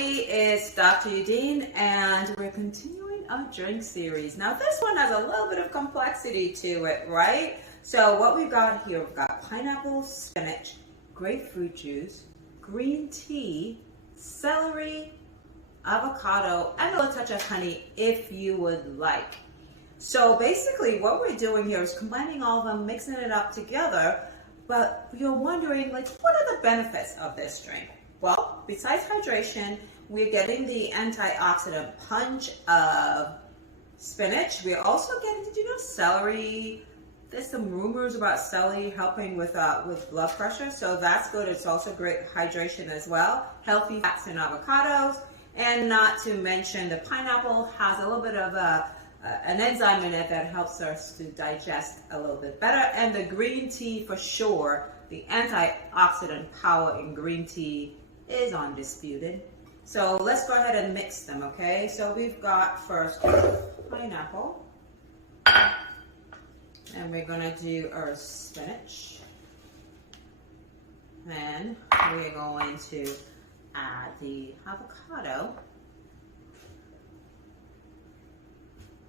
It's Dr. Eudene, and we're continuing our drink series. Now, this one has a little bit of complexity to it, right? So what we've got here, we've got pineapple, spinach, grapefruit juice, green tea, celery, avocado, and a little touch of honey if you would like. So basically what we're doing here is combining all of them, mixing it up together, but you're wondering, like, what are the benefits of this drink? Well, besides hydration, we're getting the antioxidant punch of spinach. We're also getting, did you know, celery? There's some rumors about celery helping with blood pressure, so that's good. It's also great hydration as well. Healthy fats in avocados, and not to mention the pineapple has a little bit of an enzyme in it that helps us to digest a little bit better. And the green tea, for sure, the antioxidant power in green tea is undisputed. So let's go ahead and mix them, okay? So we've got first pineapple, and we're gonna do our spinach, and we're going to add the avocado.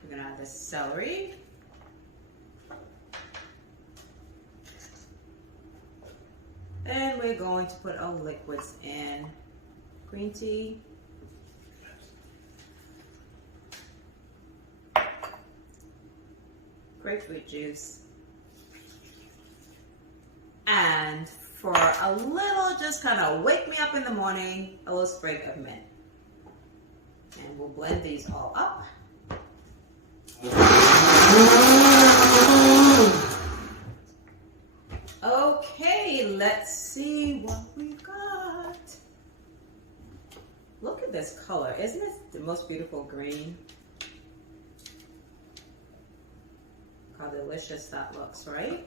We're gonna add the celery, and we're going to put our liquids in. Green tea, grapefruit juice, and for a little, just kind of wake me up in the morning, a little sprig of mint. And we'll blend these all up. Okay, let's see what we've got. Look at this color. Isn't it the most beautiful green? How delicious that looks, right?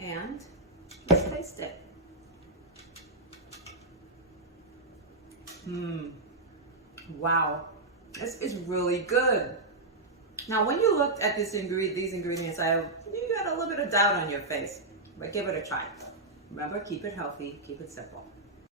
And let's taste it. Wow, this is really good. Now, when you looked at these ingredients, you had a little bit of doubt on your face, but give it a try. Remember, keep it healthy, keep it simple.